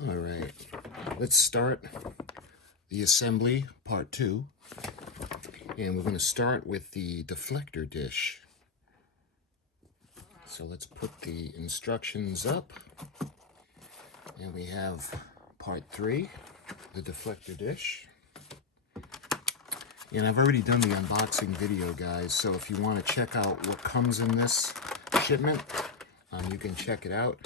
All right, let's start the assembly part 2, and we're going to start with the deflector dish. So let's put the instructions up, and we have part 3, the deflector dish. And I've already done the unboxing video, guys, so if you want to check out what comes in this shipment, you can check it out.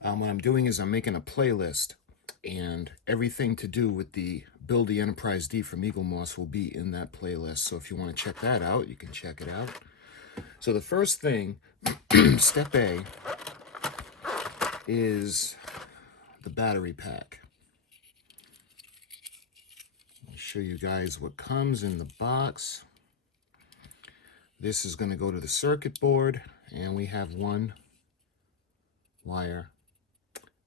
What I'm doing is I'm making a playlist, and everything to do with the Build the Enterprise D from Eaglemoss will be in that playlist. So if you want to check that out, you can check it out. So the first thing, step A, is the battery pack. I'll show you guys what comes in the box. This is going to go to the circuit board, and we have one wire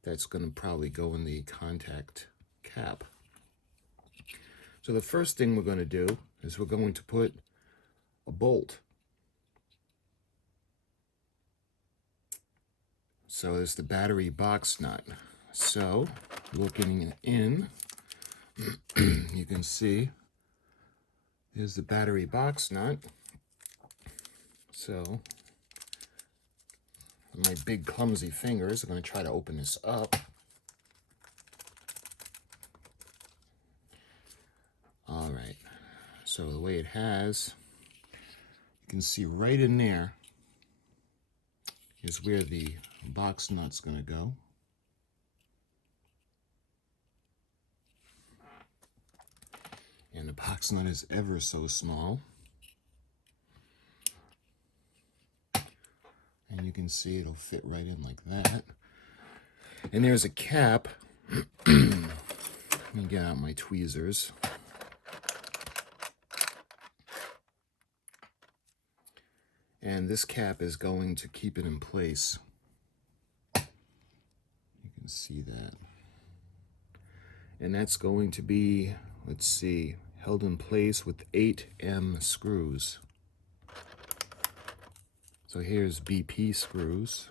that's going to probably go in the contact cap. So the first thing we're going to do is we're going to put a bolt. So it's the battery box nut. So looking in, you can see there's the battery box nut. So my big clumsy fingers are going to try to open this up. All right, so the way it has, you can see right in there is where the box nut's going to go. And the box nut is ever so small. And you can see it'll fit right in like that. And there's a cap. Let me get out my tweezers. And this cap is going to keep it in place. You can see that. And that's going to be, let's see, held in place with 8M screws. So here's BP screws.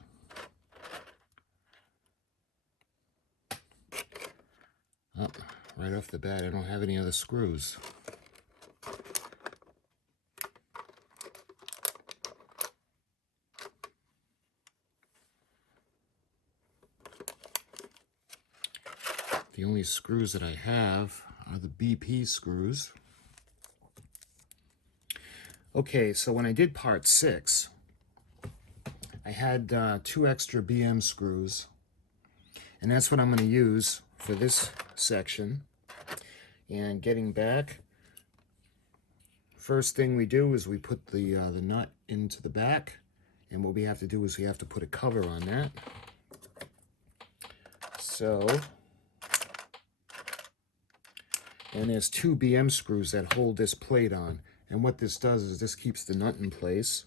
Oh, right off the bat, I don't have any other screws. The only screws that I have are the BP screws. Okay, so when I did part 6, I had 2 extra BM screws, and that's what I'm going to use for this section. And getting back, first thing we do is we put the nut into the back, and what we have to do is we have to put a cover on that. So, and there's 2 BM screws that hold this plate on, and what this does is this keeps the nut in place.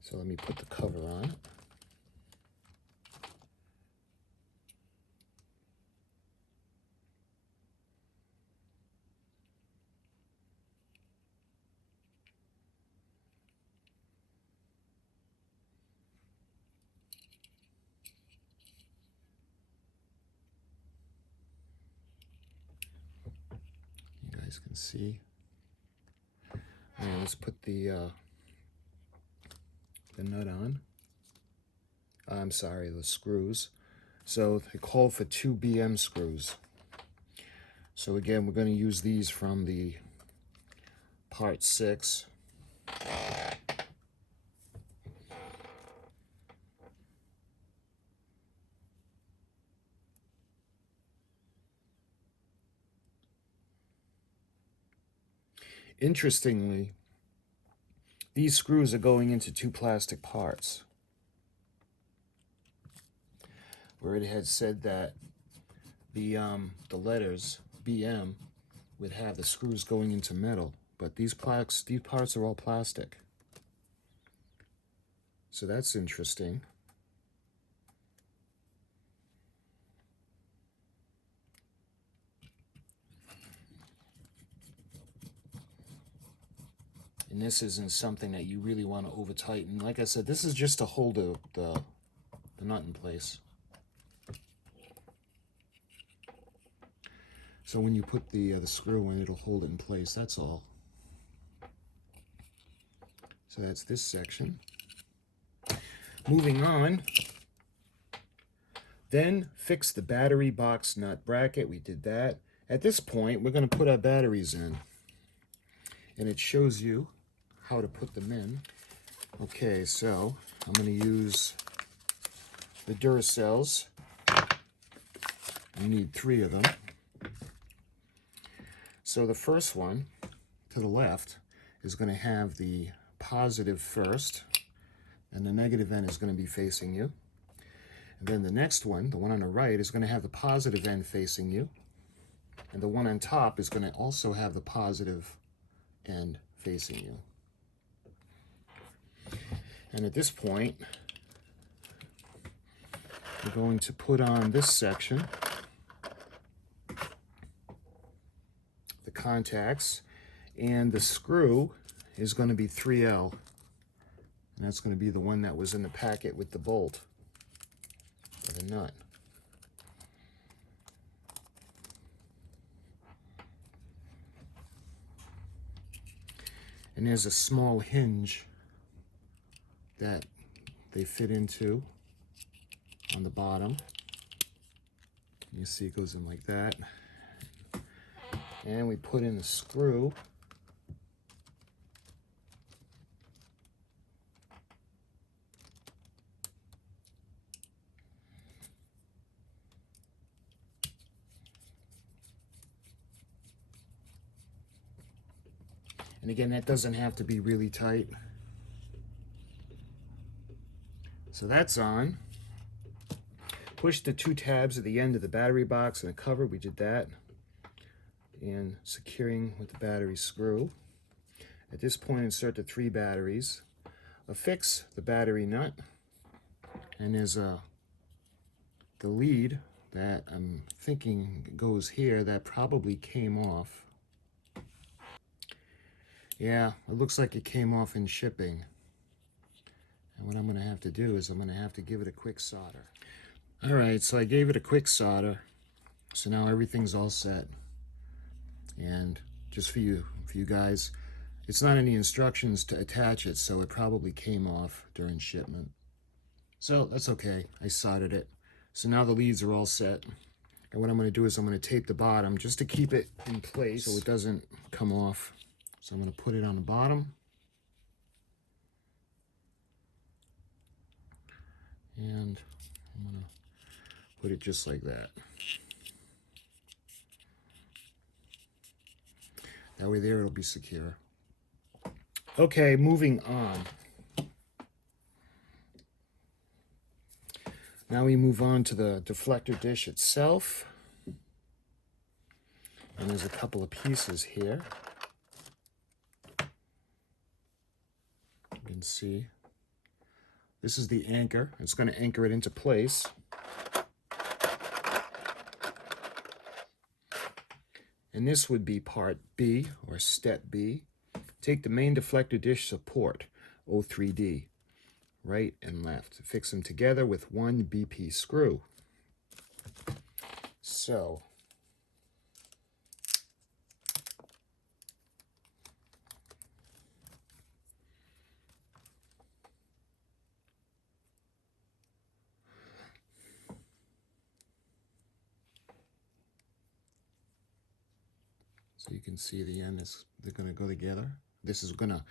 So let me put the cover on. You guys can see. And let's put the nut on. I'm sorry, the screws. So they call for 2 BM screws. So again, we're going to use these from the part 6. Interestingly, these screws are going into 2 plastic parts, where it had said that the letters BM would have the screws going into metal, but these parts are all plastic. So that's interesting. And this isn't something that you really want to over tighten. Like I said, this is just to hold the nut in place. So when you put the screw in, it'll hold it in place, that's all. So that's this section. Moving on, then fix the battery box nut bracket. We did that. At this point, we're going to put our batteries in. And it shows you how to put them in. Okay, so I'm going to use the Duracells. You need 3 of them. So the first one to the left is going to have the positive first, and the negative end is going to be facing you. And then the next one, the one on the right, is going to have the positive end facing you. And the one on top is going to also have the positive end facing you. And at this point, we're going to put on this section, the contacts, and the screw is going to be 3L. And that's going to be the one that was in the packet with the bolt, or the nut. And there's a small hinge that they fit into on the bottom. You see it goes in like that. And we put in the screw. And again, that doesn't have to be really tight. So that's on. Push the 2 tabs at the end of the battery box and the cover. We did that. And securing with the battery screw. At this point, insert the 3 batteries. Affix the battery nut. And there's the lead that I'm thinking goes here that probably came off. Yeah, it looks like it came off in shipping. And what I'm going to have to do is I'm going to have to give it a quick solder. Alright, so I gave it a quick solder. So now everything's all set. And just for you guys, it's not any instructions to attach it, so it probably came off during shipment. So that's okay, I soldered it. So now the leads are all set. And what I'm going to do is I'm going to tape the bottom just to keep it in place so it doesn't come off. So I'm going to put it on the bottom. And I'm going to put it just like that. That way there it'll be secure. Okay, moving on. Now we move on to the deflector dish itself. And there's a couple of pieces here. You can see. This is the anchor. It's going to anchor it into place. And this would be part B, or step B. Take the main deflector dish support, O3D, right and left. Fix them together with 1 BP screw. So you can see the end is they're going to go together. This is going to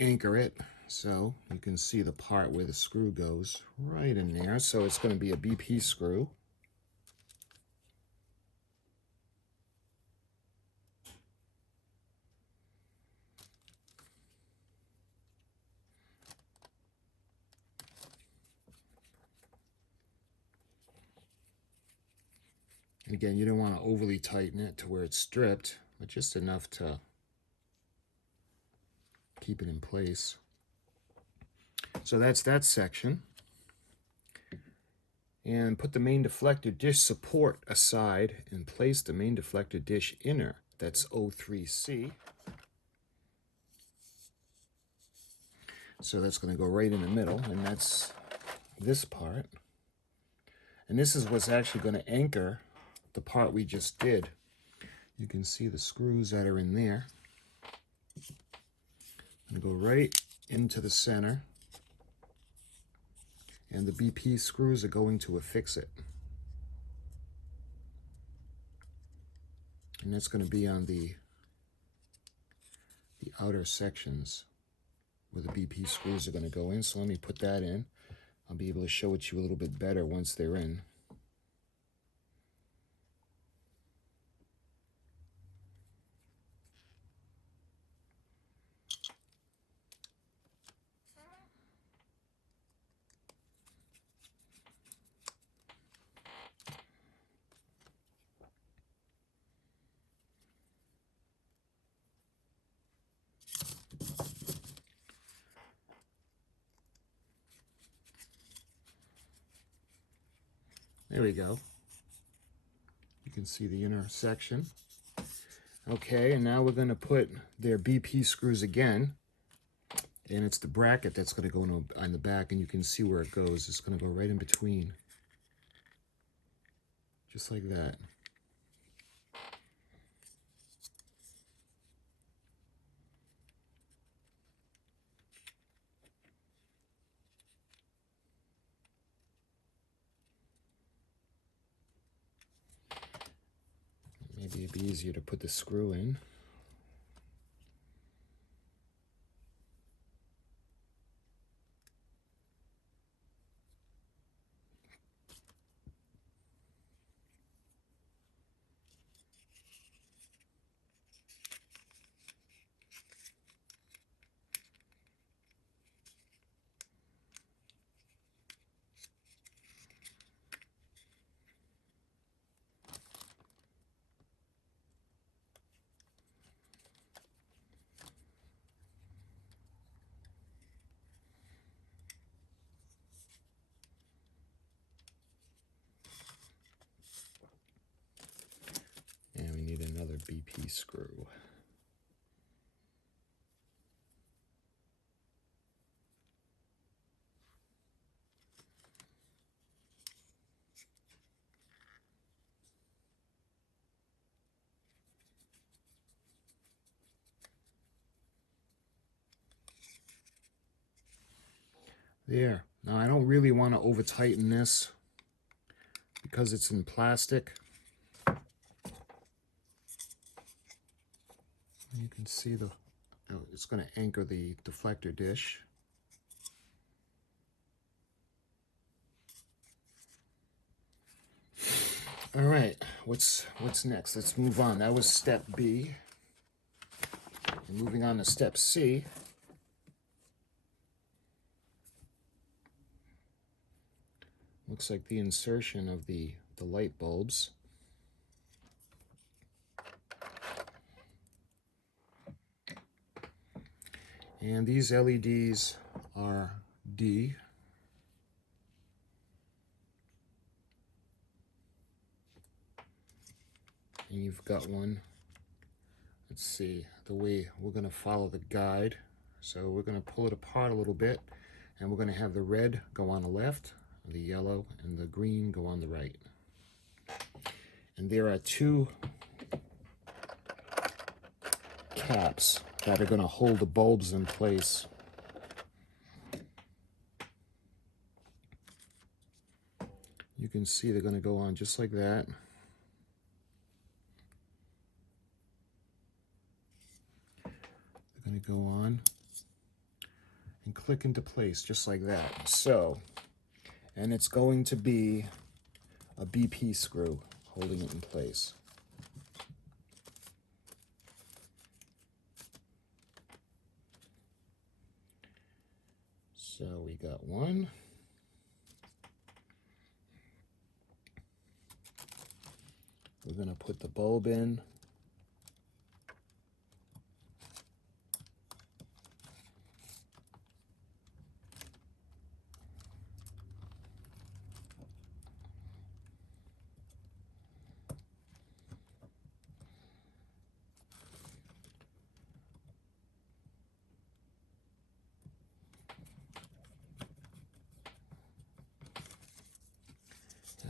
anchor it, so you can see the part where the screw goes right in there. So it's going to be a BP screw. And again, you don't want to overly tighten it to where it's stripped, but just enough to keep it in place. So that's that section. And put the main deflector dish support aside and place the main deflector dish inner. That's O3C. So that's going to go right in the middle, and that's this part. And this is what's actually going to anchor the part we just did. You can see the screws that are in there. I'm going to go right into the center, and the BP screws are going to affix it. And that's going to be on the outer sections where the BP screws are going to go in. So let me put that in. I'll be able to show it to you a little bit better once they're in. There we go. You can see the inner section. Okay, and now we're going to put their BP screws again. And it's the bracket that's going to go on the back, and you can see where it goes. It's going to go right in between. Just like that. Maybe it'd be easier to put the screw in. And we need another BP screw. There. Now I don't really want to over tighten this because it's in plastic. You can see it's going to anchor the deflector dish. All right, what's next? Let's move on. That was step B. And moving on to step C. Looks like the insertion of the light bulbs. And these LEDs are D. And you've got one. Let's see, the way we're going to follow the guide. So we're going to pull it apart a little bit, and we're going to have the red go on the left, the yellow and the green go on the right. And there are two caps that are going to hold the bulbs in place. You can see they're going to go on just like that. They're going to go on and click into place just like that. So, and it's going to be a BP screw holding it in place. So we got one. We're going to put the bulb in.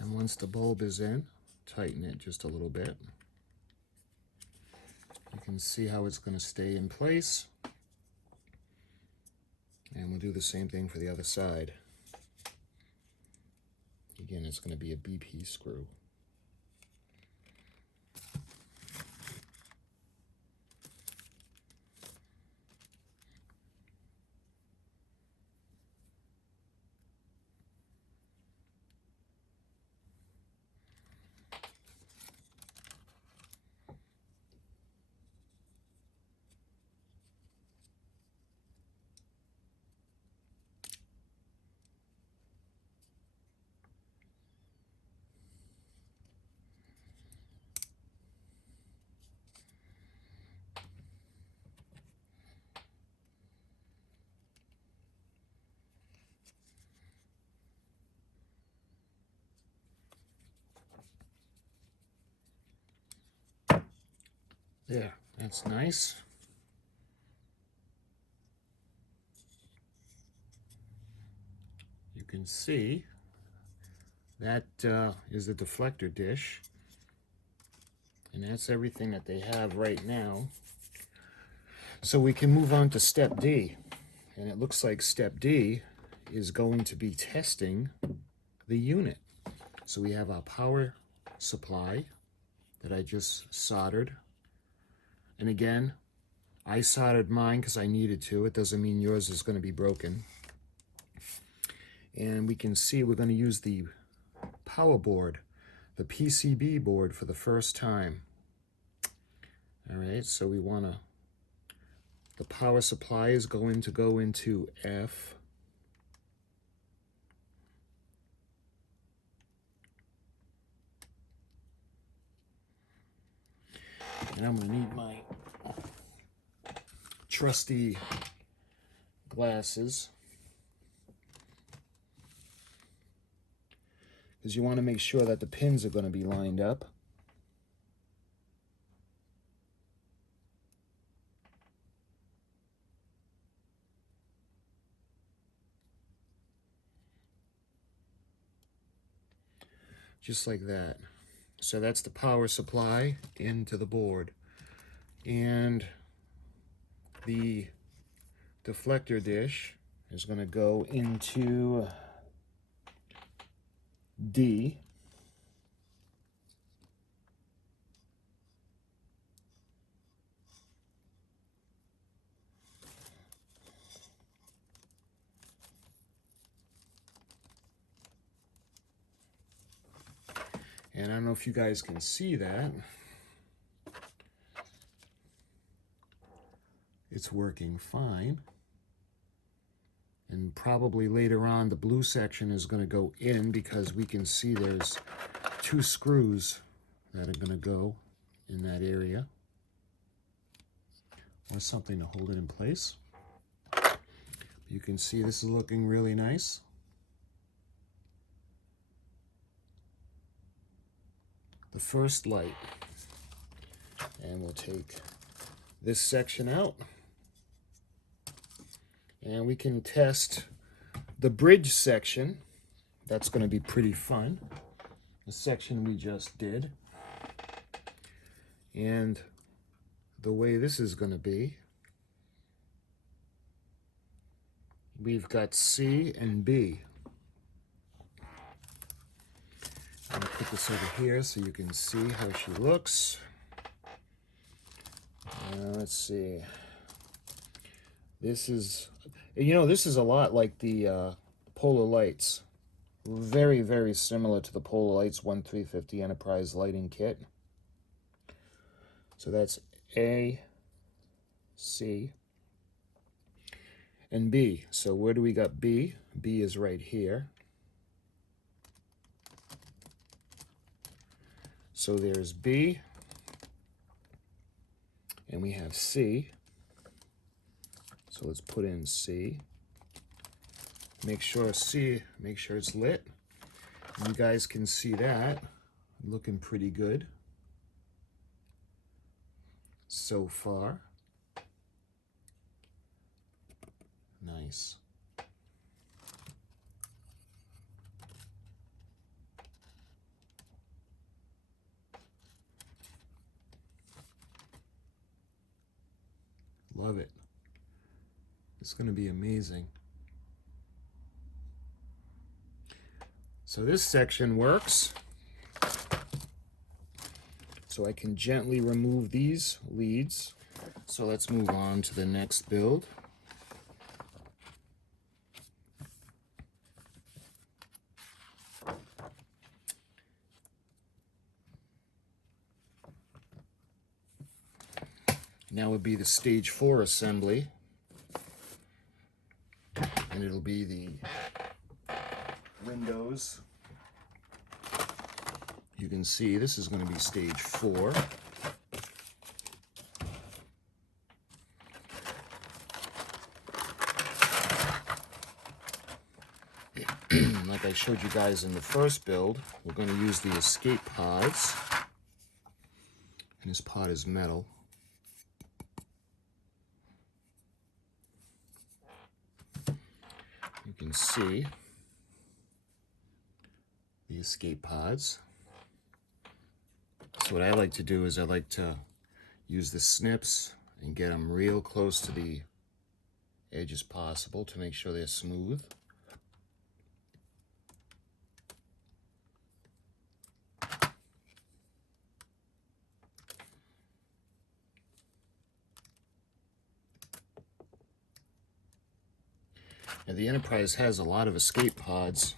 And once the bulb is in, tighten it just a little bit. You can see how it's going to stay in place. And we'll do the same thing for the other side. Again, it's going to be a BP screw. There, that's nice. You can see that is the deflector dish. And that's everything that they have right now. So we can move on to step D. And it looks like step D is going to be testing the unit. So we have our power supply that I just soldered. And again, I soldered mine because I needed to. It doesn't mean yours is going to be broken. And we can see we're going to use the power board, the PCB board, for the first time. All right, so we want to, the power supply is going to go into F. And I'm going to need my trusty glasses, because you want to make sure that the pins are going to be lined up. Just like that. So that's the power supply into the board. And the deflector dish is going to go into D. And I don't know if you guys can see that. It's working fine. And probably later on the blue section is going to go in, because we can see there's 2 screws that are going to go in that area. Or something to hold it in place. You can see this is looking really nice. The first light. And we'll take this section out. And we can test the bridge section. That's going to be pretty fun. The section we just did. And the way this is going to be, we've got C and B. I'm going to put this over here so you can see how she looks. Let's see. This is, you know, this is a lot like the Polar Lights. Very, very similar to the Polar Lights 1350 Enterprise Lighting Kit. So that's A, C, and B. So where do we got B? B is right here. So there's B, and we have C. So let's put in C. Make sure it's lit. You guys can see that. Looking pretty good so far. Nice. Love it. It's going to be amazing. So this section works. So I can gently remove these leads. So let's move on to the next build. Now would be the stage 4 assembly. And it'll be the windows. You can see this is going to be stage 4. Like I showed you guys in the first build, we're going to use the escape pods. And this pod is metal. You can see the escape pods. So what I like to do is I like to use the snips and get them real close to the edge as possible to make sure they're smooth. Now the Enterprise has a lot of escape pods.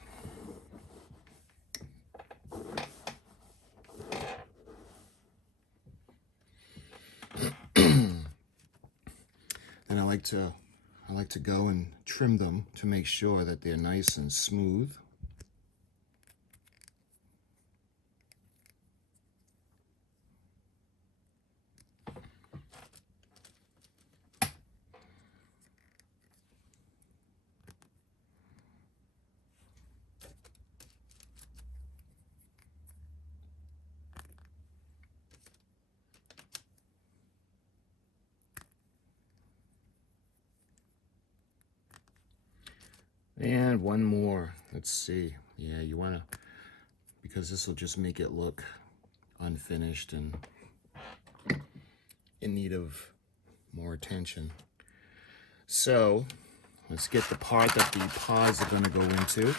And I like to go and trim them to make sure that they're nice and smooth. And one more. Let's see. Yeah, you want to, because this will just make it look unfinished and in need of more attention. So let's get the part that the pods are going to go into.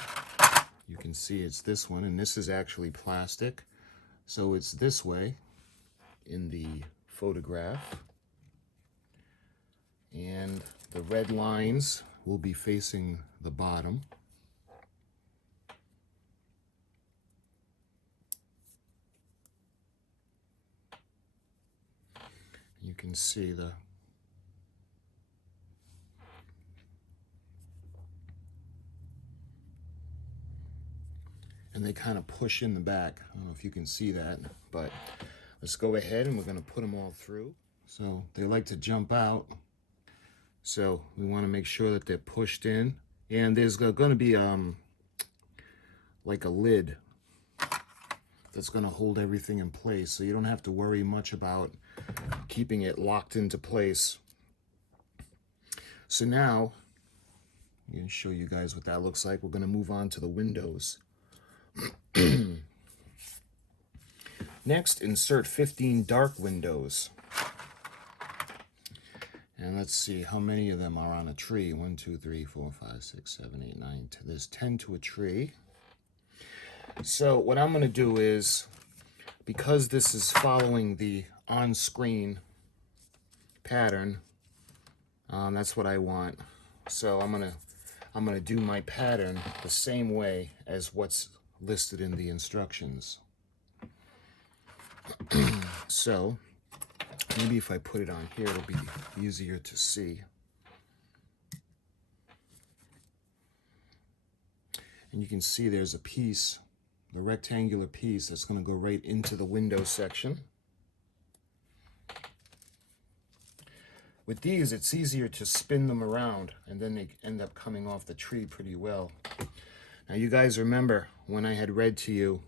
You can see it's this one, and this is actually plastic. So it's this way in the photograph. And the red lines will be facing the bottom. You can see the and they kind of push in the back. I don't know if you can see that, but let's go ahead and we're going to put them all through. So they like to jump out. So we want to make sure that they're pushed in. And there's going to be like a lid that's going to hold everything in place. So you don't have to worry much about keeping it locked into place. So now, I'm going to show you guys what that looks like. We're going to move on to the windows. Next, insert 15 dark windows. And let's see how many of them are on a tree. 1, 2, 3, 4, 5, 6, 7, 8, 9. There's 10 to a tree. So what I'm going to do is, because this is following the on-screen pattern, that's what I want. So I'm gonna do my pattern the same way as what's listed in the instructions. So maybe if I put it on here, it'll be easier to see. And you can see there's a piece, the rectangular piece, that's going to go right into the window section. With these, it's easier to spin them around, and then they end up coming off the tree pretty well. Now, you guys remember when I had read to you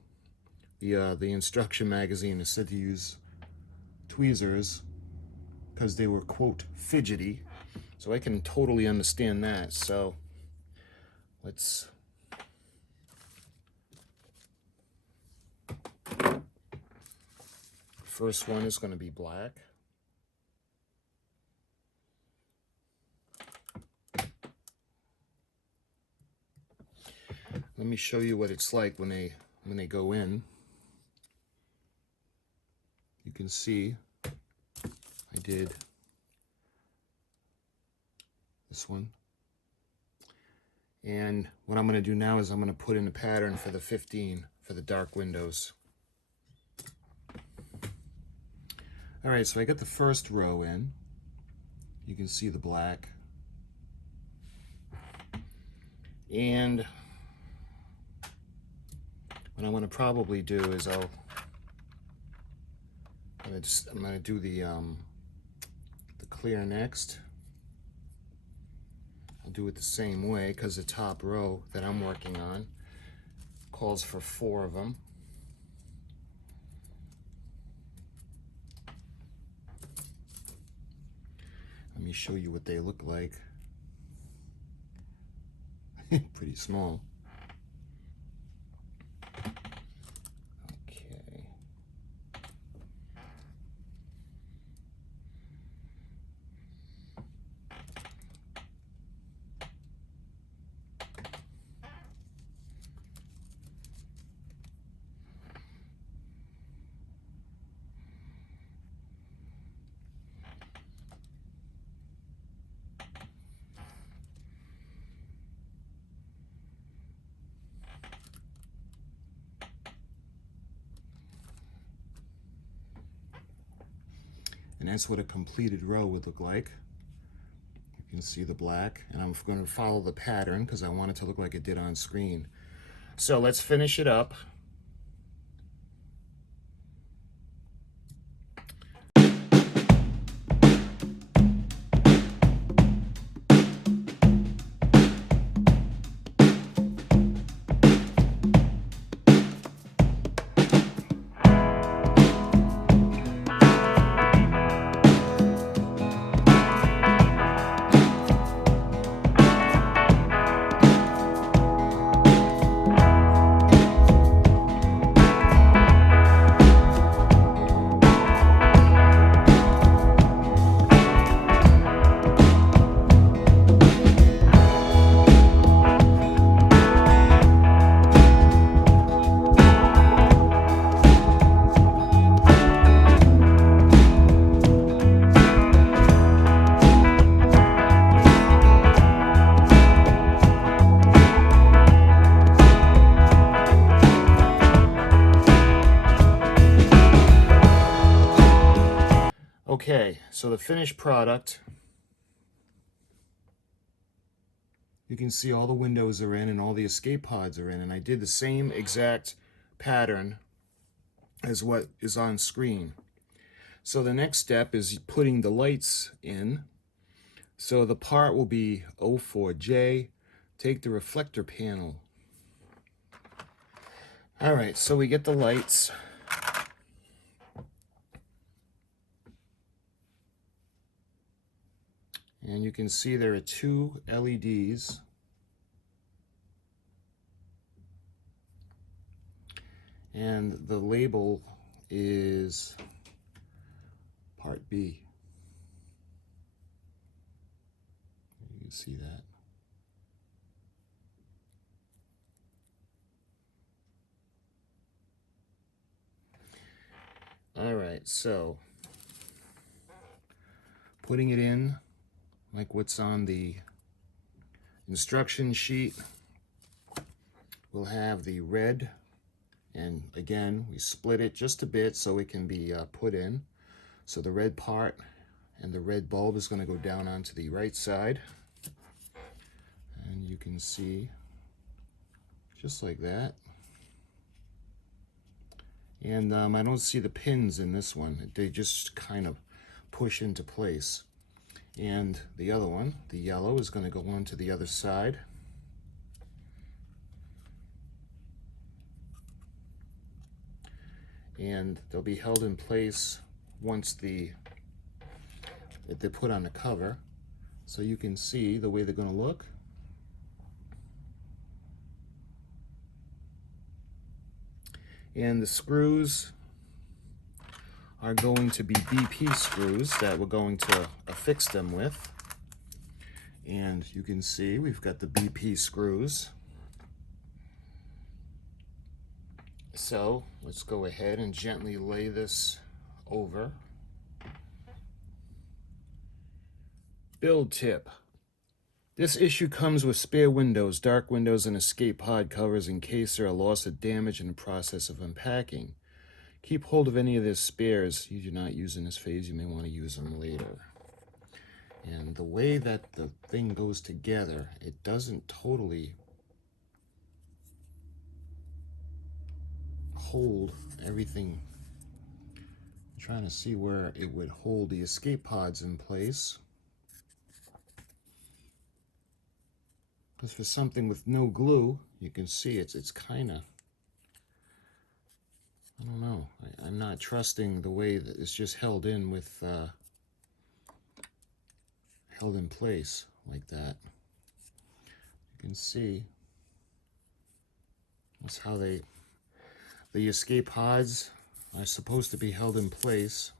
the instruction magazine, it said to use tweezers because they were, quote, fidgety. So I can totally understand that. So let's... First one is going to be black. Let me show you what it's like when they go in. You can see I did this one. And what I'm going to do now is I'm going to put in a pattern for the 15 for the dark windows. All right, so I got the first row in. You can see the black. And what I'm going to probably do is I'm going to do the clear next. I'll do it the same way because the top row that I'm working on calls for 4 of them. Let me show you what they look like. Pretty small. Okay. And that's what a completed row would look like. You can see the black, and I'm going to follow the pattern because I want it to look like it did on screen. So let's finish it up. Okay, so the finished product, you can see all the windows are in and all the escape pods are in, and I did the same exact pattern as what is on screen. So the next step is putting the lights in. So the part will be 04J. Take the reflector panel. All right, so we get the lights. And you can see there are 2 LEDs. And the label is part B. You can see that. All right, so putting it in like what's on the instruction sheet, we'll have the red, and again we split it just a bit so it can be put in. So the red part and the red bulb is going to go down onto the right side, and you can see just like that. And I don't see the pins in this one, they just kind of push into place. And the other one, the yellow, is going to go on to the other side. And they'll be held in place once if they're put on the cover. So you can see the way they're going to look. And the screws are going to be BP screws that we're going to affix them with. And you can see we've got the BP screws. So let's go ahead and gently lay this over. Build tip. This issue comes with spare windows, dark windows, and escape pod covers in case there are loss or damage in the process of unpacking. Keep hold of any of these spares you do not use in this phase. You may want to use them later. And the way that the thing goes together, it doesn't totally hold everything. I'm trying to see where it would hold the escape pods in place. Because for something with no glue, you can see it's kind of, I don't know. I'm not trusting the way that it's just held in with, held in place like that. You can see that's how the escape pods are supposed to be held in place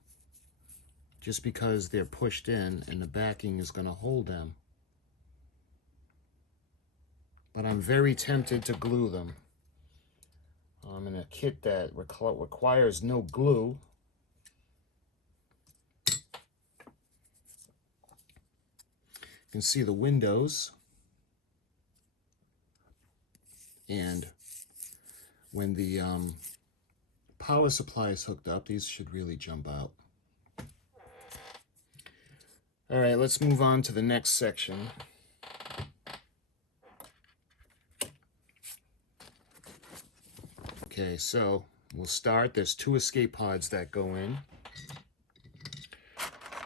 just because they're pushed in and the backing is going to hold them. But I'm very tempted to glue them. I'm in a kit that requires no glue. You can see the windows, and when the power supply is hooked up, these should really jump out. All right, let's move on to the next section. Okay, so we'll start. There's 2 escape pods that go in.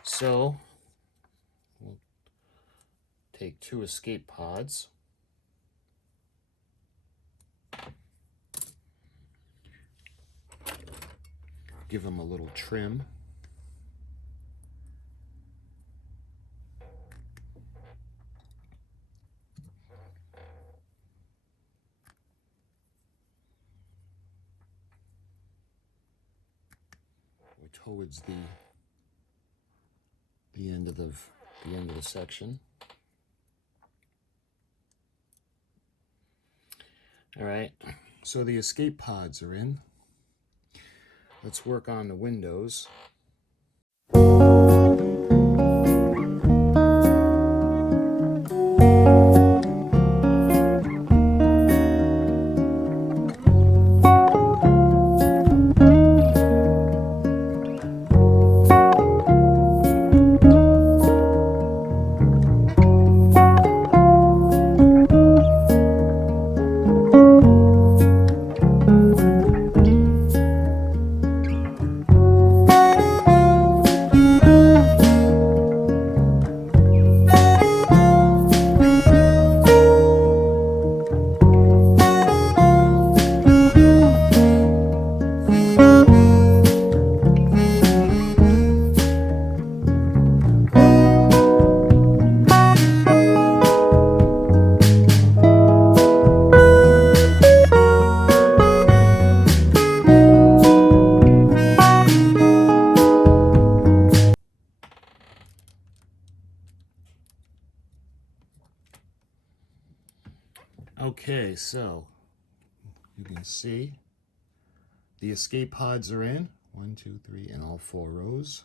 So we'll take 2 escape pods. Give them a little trim. We're towards the end of the section. All right, so the escape pods are in. Let's work on the windows. Okay, so you can see the escape pods are in. 1, 2, 3, and all 4 rows.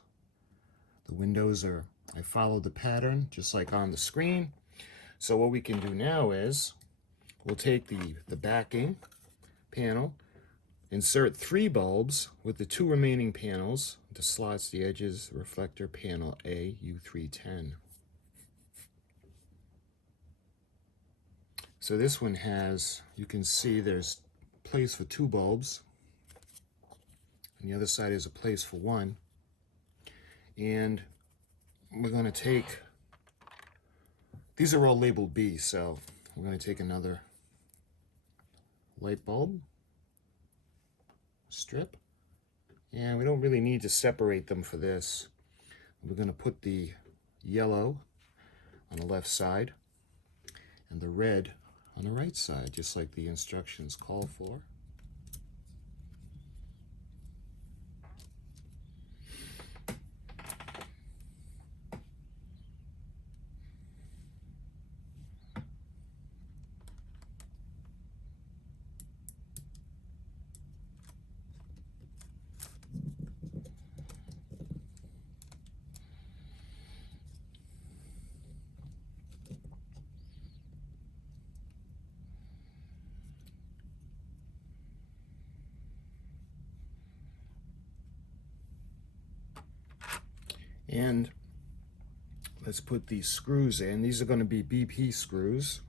The windows are, I followed the pattern just like on the screen. So what we can do now is we'll take the backing panel, insert 3 bulbs with the 2 remaining panels to slots the edges, reflector panel A, U310. So this one has, you can see there's place for 2 bulbs. On the other side is a place for 1. And we're going to take, these are all labeled B, so we're going to take another light bulb strip. And we don't really need to separate them for this. We're going to put the yellow on the left side and the red on the right side, just like the instructions call for. And let's put these screws in. These are going to be BP screws.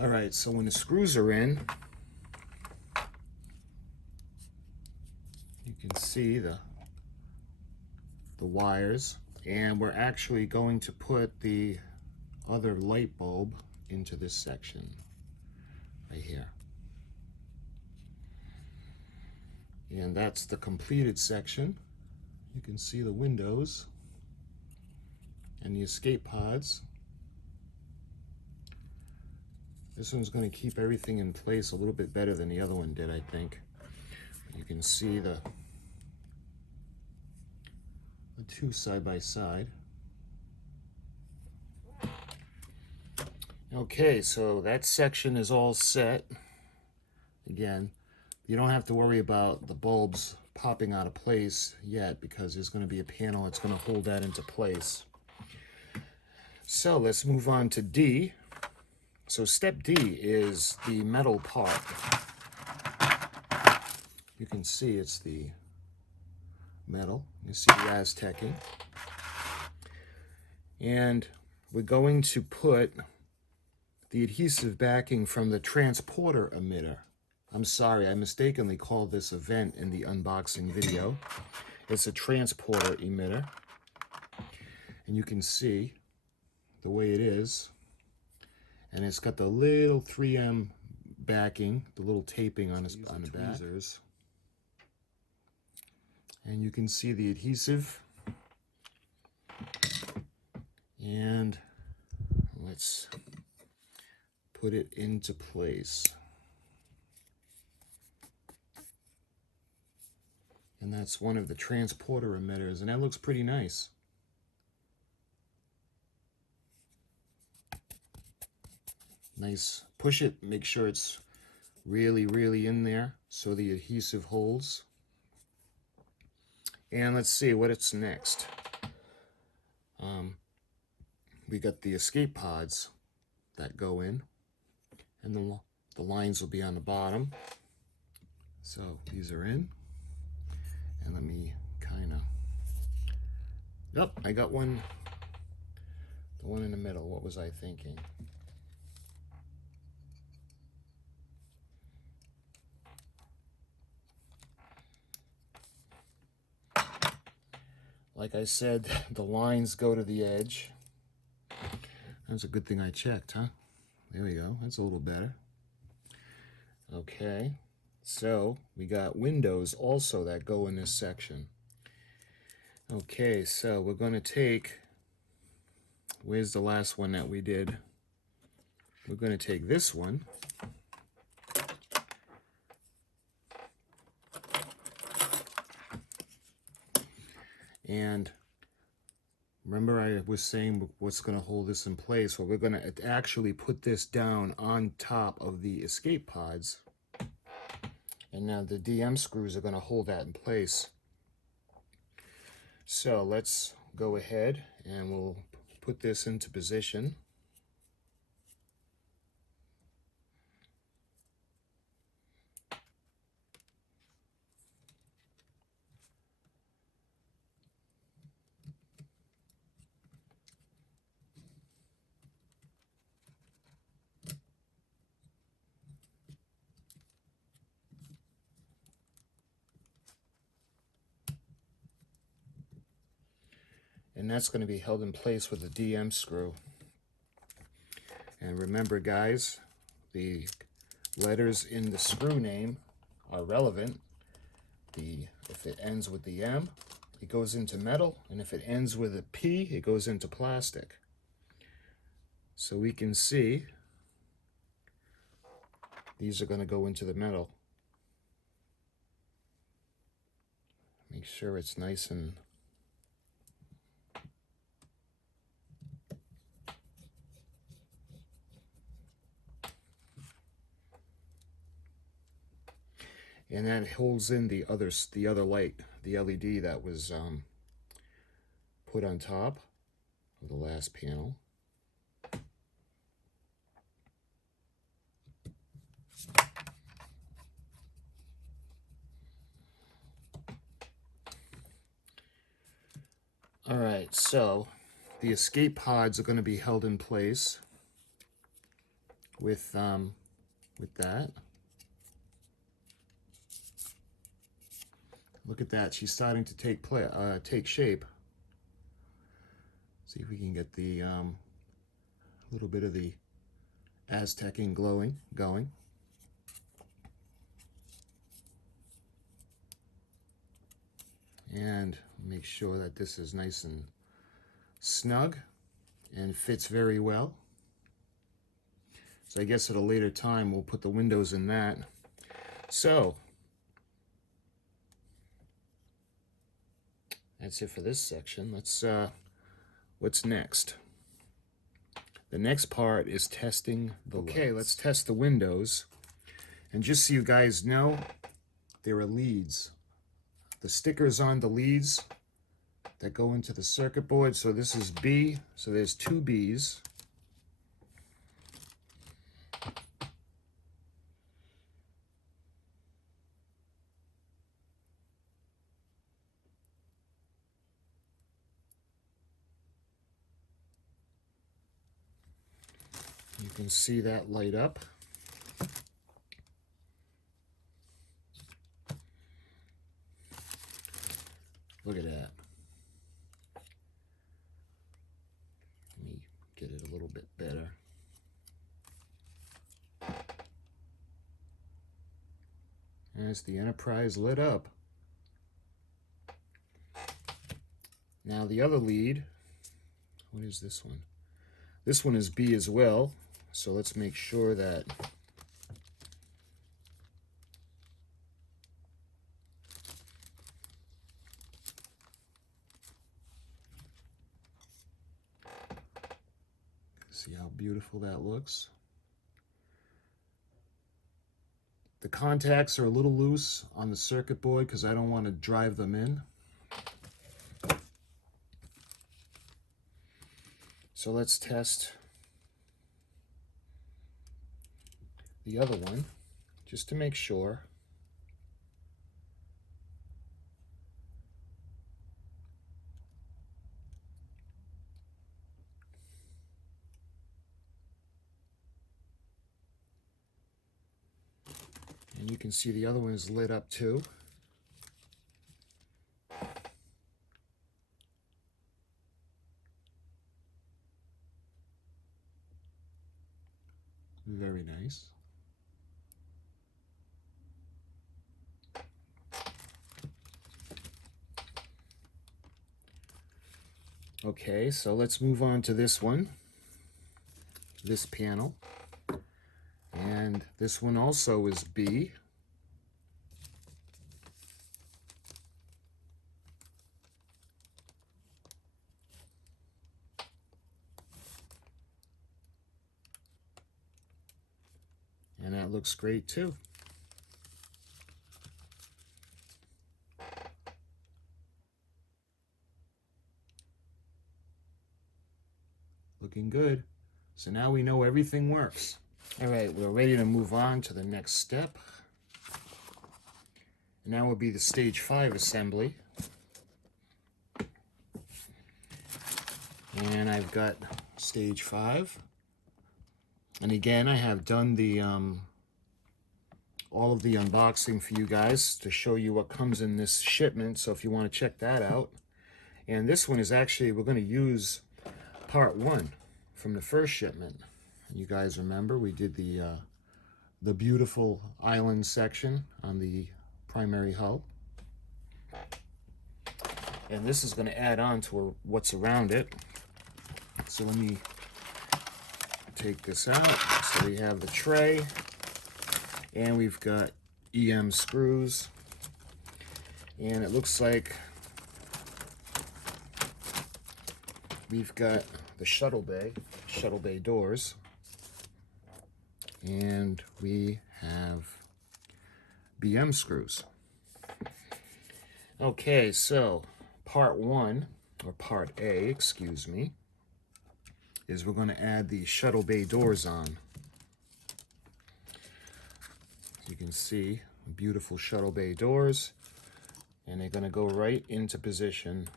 All right, so when the screws are in, you can see the wires, and we're actually going to put the other light bulb into this section right here. And that's the completed section. You can see the windows and the escape pods. This one's going to keep everything in place a little bit better than the other one did, I think. You can see the two side by side. Okay, so that section is all set. Again, you don't have to worry about the bulbs popping out of place yet, because there's going to be a panel that's going to hold that into place. So let's move on to D. So step D is the metal part. You can see it's the metal. You see the Aztecing. And we're going to put the adhesive backing from the transporter emitter. I'm sorry, I mistakenly called this a vent in the unboxing video. It's a transporter emitter. And you can see the way it is. And it's got the little 3M backing, the little taping on the back. And you can see the adhesive. And let's put it into place. And that's one of the transporter emitters, and that looks pretty nice. Nice. Push it, make sure it's really in there so the adhesive holds. And let's see what it's next. We got the escape pods that go in, and the lines will be on the bottom. So these are in, and let me kind of, yep, I got one, the one in the middle. What was I thinking? Like I said, the lines go to the edge. That's a good thing I checked, huh? There we go. That's a little better. Okay, so we got windows also that go in this section. Okay, so we're going to take, where's the last one that we did? We're going to take this one. And remember I was saying what's going to hold this in place? Well, we're going to actually put this down on top of the escape pods. And now the DM screws are going to hold that in place. So let's go ahead and we'll put this into position. And and that's going to be held in place with a DM screw. And remember, guys, the letters in the screw name are relevant. If it ends with the M, it goes into metal, and if it ends with a P, it goes into plastic. So we can see these are going to go into the metal. Make sure it's nice and that holds in the other light, the LED that was put on top of the last panel. All right, so the escape pods are going to be held in place with that. Look at that; she's starting to take shape. See if we can get the little bit of the Aztecing going. And make sure that this is nice and snug and fits very well. So I guess at a later time we'll put the windows in that. So that's it for this section. What's next? The next part is testing the lights. Okay, let's test the windows. And just so you guys know, there are leads. The stickers on the leads that go into the circuit board. So this is B, so there's 2 Bs. You can see that light up. Look at that. Let me get it a little bit better. As the Enterprise lit up. Now the other lead, what is this one? This one is B as well, so let's make sure that see how beautiful that looks. The contacts are a little loose on the circuit board because I don't want to drive them in. So let's test the other one just to make sure. And you can see the other one is lit up too. Very nice. Okay, so let's move on to this one, this panel. And this one also is B. And that looks great too. Looking good. So now we know everything works. All right, we're ready to move on to the next step. And now will be the stage 5 assembly. And I've got stage 5. And again, I have done the all of the unboxing for you guys to show you what comes in this shipment. So if you want to check that out. And this one is actually, we're going to use part 1 from the first shipment. You guys remember we did the beautiful island section on the primary hull. And this is going to add on to what's around it. So let me take this out. So we have the tray, and we've got EM screws, and it looks like we've got the shuttle bay doors, and we have BM screws. Okay, so part 1, or part A, excuse me, is we're going to add the shuttle bay doors on. You can see beautiful shuttle bay doors, and they're going to go right into position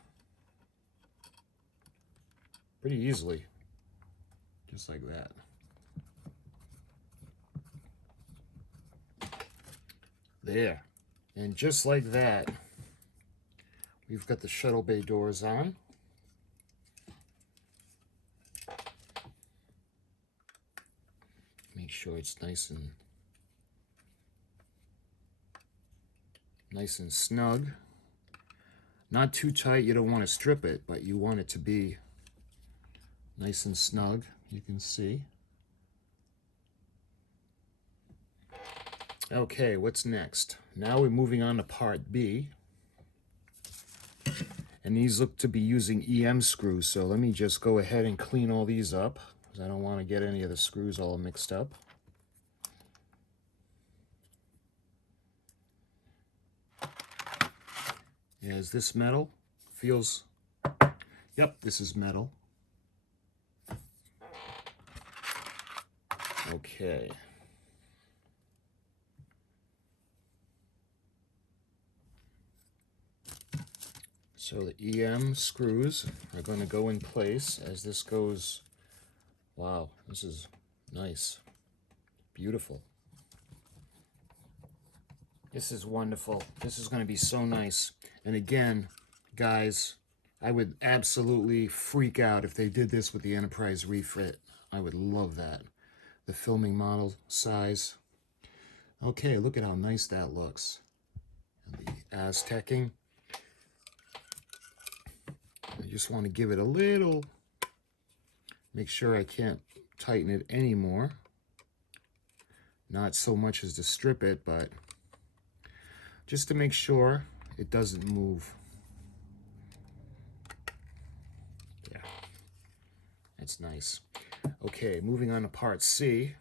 pretty easily, just like that. There. And just like that, we've got the shuttle bay doors on. Make sure it's nice and snug. Not too tight, you don't want to strip it, but you want it to be nice and snug, you can see. Okay, what's next? Now we're moving on to part B. And these look to be using EM screws, so let me just go ahead and clean all these up, because I don't want to get any of the screws all mixed up. Is this metal? Feels... Yep, this is metal. Okay. So the EM screws are going to go in place as this goes. Wow, this is nice. Beautiful. This is wonderful. This is going to be so nice. And again, guys, I would absolutely freak out if they did this with the Enterprise refit. I would love that. The filming model size. Okay, look at how nice that looks. And the Aztecing. I just want to give it a little, make sure I can't tighten it anymore. Not so much as to strip it, but just to make sure it doesn't move. Yeah, that's nice. Okay, moving on to part C.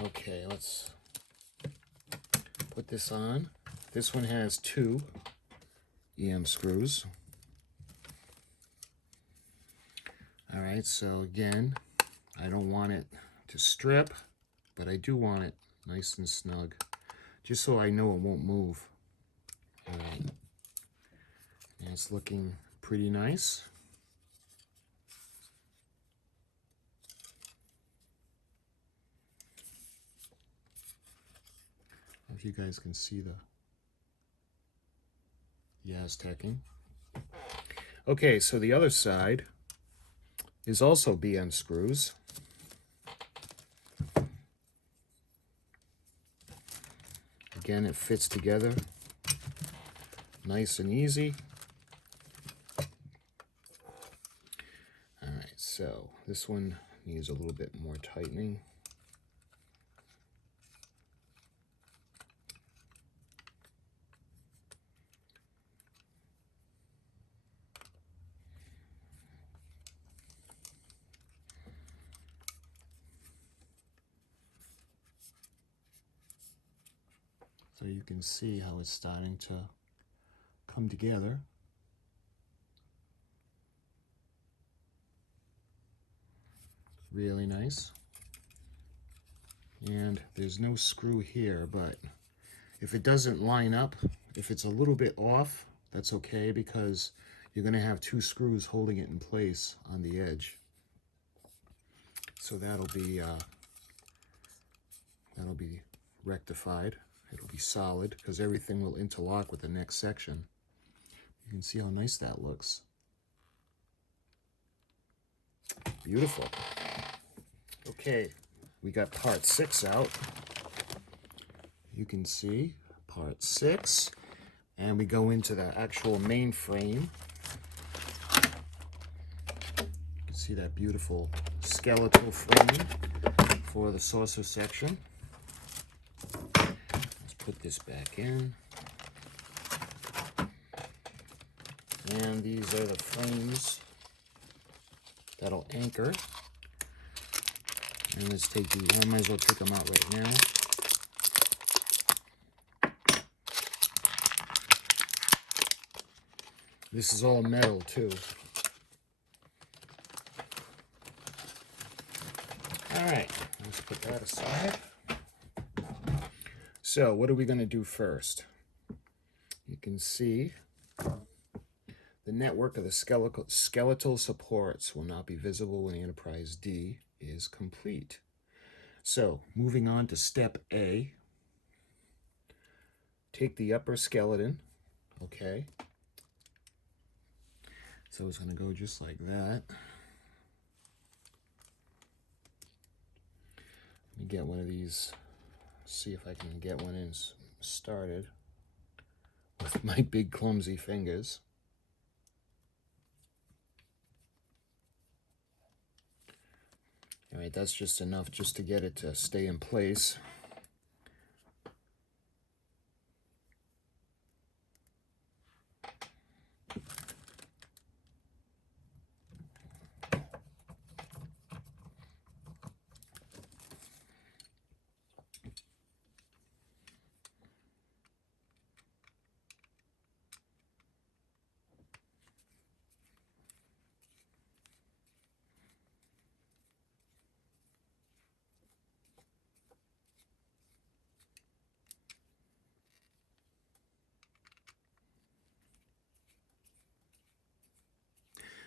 Okay, let's put this on. This one has 2 EM screws. All right, so again, I don't want it to strip, but I do want it nice and snug, just so I know it won't move. All right, and it's looking pretty nice. If you guys can see the Aztecing. Okay, so the other side is also BM screws. Again, it fits together nice and easy. All right, so this one needs a little bit more tightening. So you can see how it's starting to come together. Really nice. And there's no screw here, but if it doesn't line up, if it's a little bit off, that's okay, because you're going to have 2 screws holding it in place on the edge. So that'll That'll be rectified. It'll be solid because everything will interlock with the next section. You can see how nice that looks. Beautiful. Okay, we got part 6 out. You can see part 6, and we go into the actual main frame. You can see that beautiful skeletal frame for the saucer section. Let's put this back in. And these are the frames that'll anchor. And let's take these. I might as well take them out right now. This is all metal too. All right, let's put that aside. So what are we going to do first? You can see the network of the skeletal supports will not be visible when the Enterprise D is complete. So moving on to step A, take the upper skeleton, okay? So it's going to go just like that. Let me get one of these, see if I can get one in started with my big clumsy fingers. All right, that's just enough just to get it to stay in place.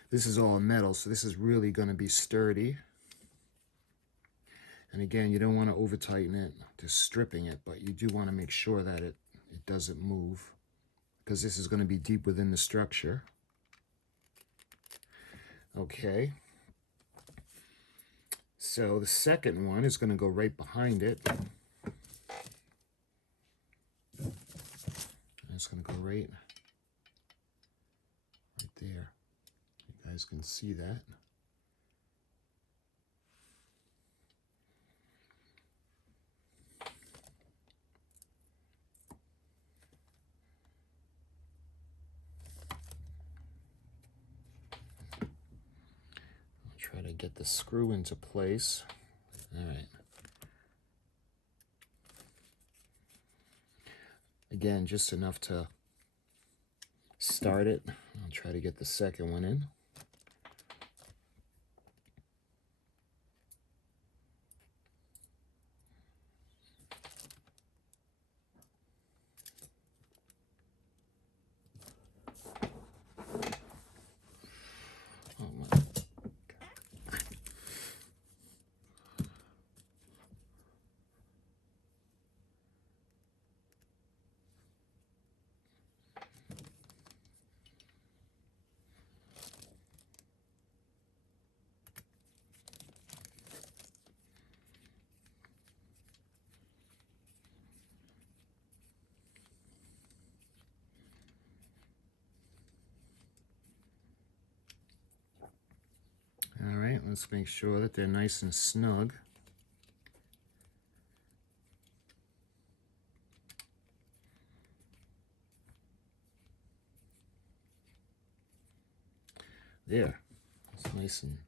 This is all metal, so this is really going to be sturdy. And again, you don't want to over tighten it to stripping it, but you do want to make sure that it doesn't move, because this is going to be deep within the structure. Okay. So the second one is going to go right behind it. It's going to go right there. You guys can see that. I'll try to get the screw into place. All right. Again, just enough to start it. I'll try to get the second one in. Oh my God. All right, let's make sure that they're nice and snug. There, it's nice and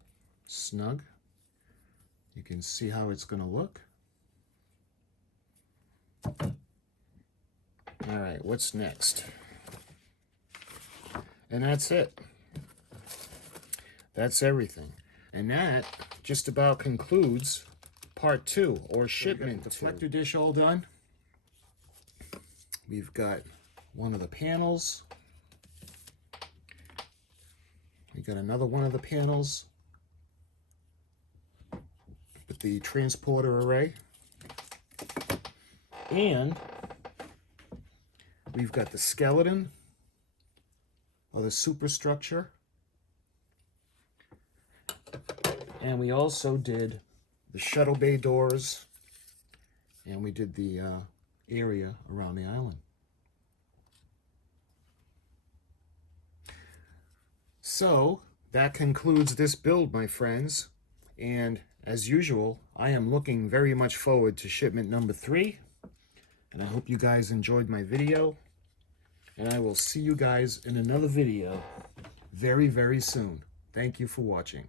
snug. You can see how it's going to look. All right, what's next? And that's it. That's everything. And that just about concludes part 2, or shipment. Deflector dish all done. We've got one of the panels. We got another one of the panels with the transporter array. And we've got the skeleton or the superstructure. And we also did the shuttle bay doors, and we did the area around the island. So that concludes this build, my friends. And as usual, I am looking very much forward to shipment number 3. And I hope you guys enjoyed my video. And I will see you guys in another video very, very soon. Thank you for watching.